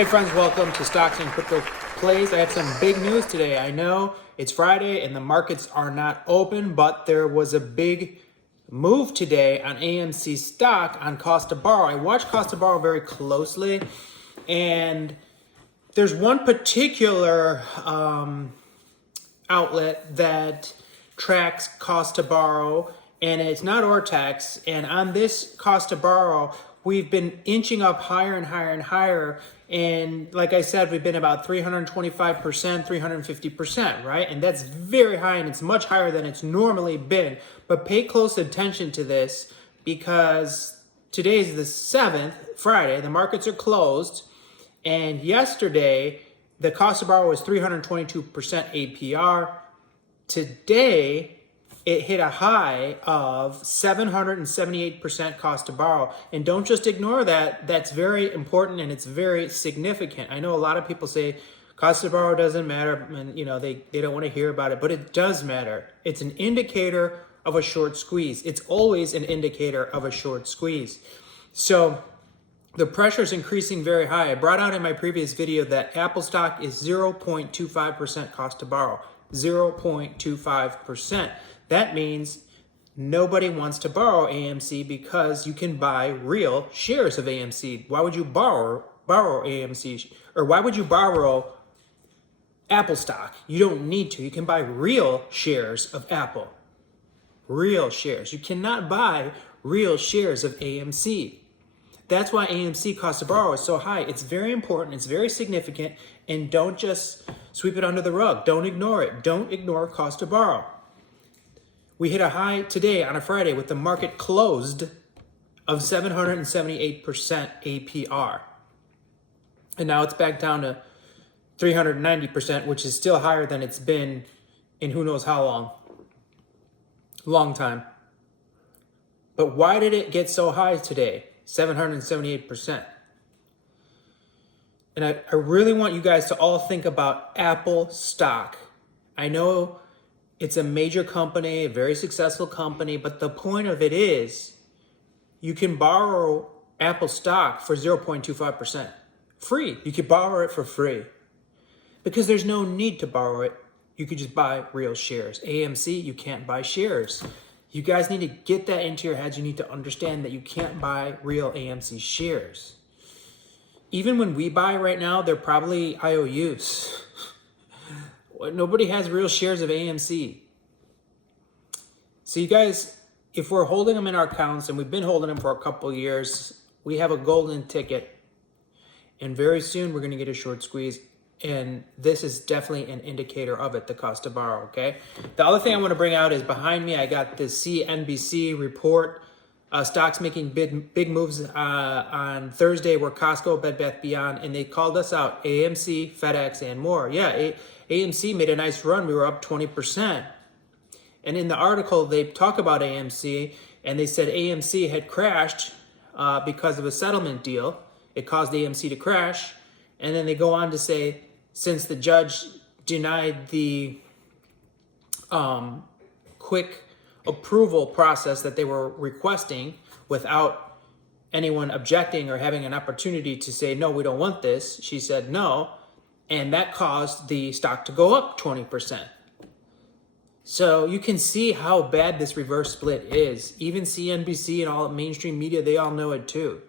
Hey friends, welcome to Stocks and Crypto Plays. I have some big news today. I know it's Friday and the markets are not open, but there was a big move today on AMC stock on cost to borrow. I watch cost to borrow very closely, and there's one particular outlet that tracks cost to borrow, and it's not Ortex. And on this cost to borrow, we've been inching up higher and higher and higher. And like I said, we've been about 325%, 350%, right? And that's very high, and it's much higher than it's normally been. But pay close attention to this, because today's the 7th, Friday, the markets are closed. And yesterday, the cost to borrow was 322% APR. Today, it hit a high of 778% cost to borrow. And don't just ignore that. That's very important and it's very significant. I know a lot of people say cost to borrow doesn't matter, and they don't want to hear about it, but it does matter. It's an indicator of a short squeeze. It's always an indicator of a short squeeze. So the pressure is increasing very high. I brought out in my previous video that Apple stock is 0.25% cost to borrow. 0.25%. That means nobody wants to borrow AMC because you can buy real shares of AMC. Why would you borrow AMC? Or why would you borrow Apple stock? You don't need to. You can buy real shares of Apple. Real shares. You cannot buy real shares of AMC. That's why AMC cost to borrow is so high. It's very important. It's very significant. And don't just sweep it under the rug. Don't ignore it. Don't ignore cost to borrow. We hit a high today on a Friday with the market closed of 778% APR. And now it's back down to 390%, which is still higher than it's been in who knows how long. Long time. But why did it get so high today? 778%. And I really want you guys to all think about Apple stock. I know it's a major company, a very successful company, but the point of it is you can borrow Apple stock for 0.25%. Free. You can borrow it for free because there's no need to borrow it. You could just buy real shares. AMC, you can't buy shares. You guys need to get that into your heads. You need to understand that you can't buy real AMC shares. Even when we buy right now, they're probably IOUs. Nobody has real shares of AMC. So you guys, if we're holding them in our accounts, and we've been holding them for a couple years, we have a golden ticket. And very soon we're going to get a short squeeze. And this is definitely an indicator of it, the cost to borrow, okay? The other thing I want to bring out is behind me, I got the CNBC report. Stocks making big moves on Thursday were Costco, Bed Bath & Beyond, and they called us out, AMC, FedEx, and more. Yeah, AMC made a nice run. We were up 20%. And in the article, they talk about AMC, and they said AMC had crashed because of a settlement deal. It caused AMC to crash. And then they go on to say, since the judge denied the quick approval process that they were requesting without anyone objecting or having an opportunity to say, no, we don't want this, she said no. And that caused the stock to go up 20%. So you can see how bad this reverse split is. Even CNBC and all mainstream media, they all know it too.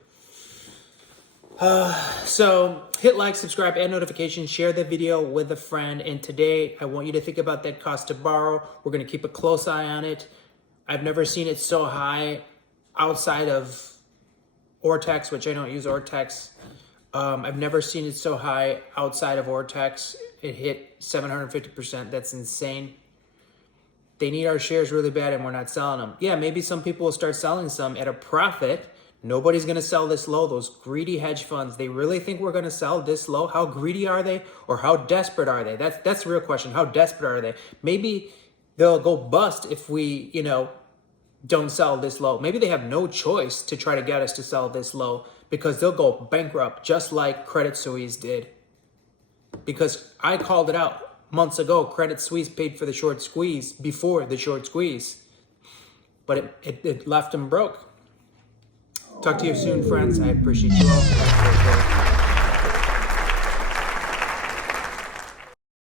So hit like, subscribe, and notifications, share the video with a friend. And today I want you to think about that cost to borrow. We're going to keep a close eye on it. I've never seen it so high outside of Ortex, which I don't use Ortex. I've never seen it so high outside of Ortex. It hit 750%. That's insane. They need our shares really bad and we're not selling them. Yeah, maybe some people will start selling some at a profit. Nobody's going to sell this low. Those greedy hedge funds, they really think we're going to sell this low? How greedy are they? Or how desperate are they? That's the real question. How desperate are they? Maybe they'll go bust if we, don't sell this low. Maybe they have no choice to try to get us to sell this low because they'll go bankrupt just like Credit Suisse did. Because I called it out months ago. Credit Suisse paid for the short squeeze before the short squeeze. But it left them broke. Talk to you soon, friends. I appreciate you all.